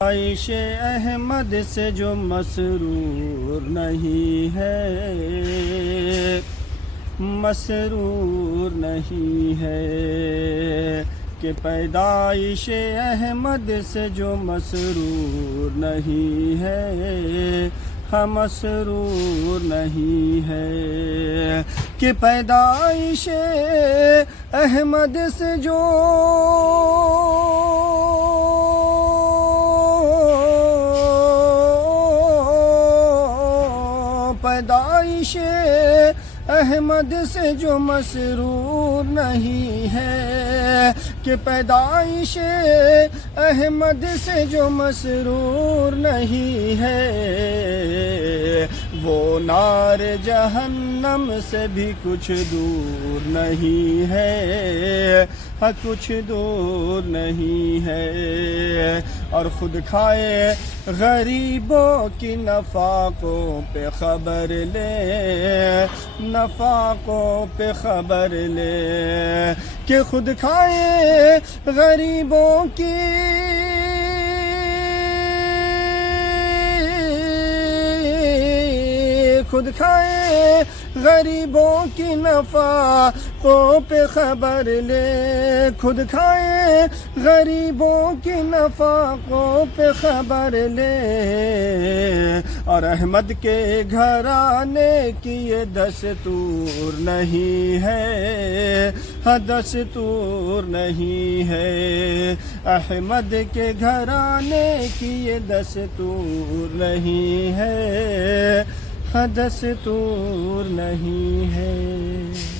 عائش احمد سے جو مسرور نہیں ہے، مسرور نہیں ہے، کہ پیدائش احمد سے جو مسرور نہیں ہے، ہم مسرور نہیں ہے، کہ پیدائش احمد سے جو پیدائش احمد سے جو مسرور نہیں ہے، کہ پیدائش احمد سے جو مسرور نہیں ہے، وہ نار جہنم سے بھی کچھ دور نہیں ہے، ہاں کچھ دور نہیں ہے، اور خود کھائے غریبوں کی نفاقوں پہ خبر لے، نفاقوں پہ خبر لے، کہ خود کھائے غریبوں کی خود کھائے غریبوں کی نفاقوں پہ خبر لے، خود کھائے غریبوں کی نفاقوں پہ خبر لے، اور احمد کے گھرانے کی یہ دستور نہیں ہے، ہاں دستور نہیں ہے، احمد کے گھرانے کی یہ دستور نہیں ہے، ہاں دستور نہیں ہے۔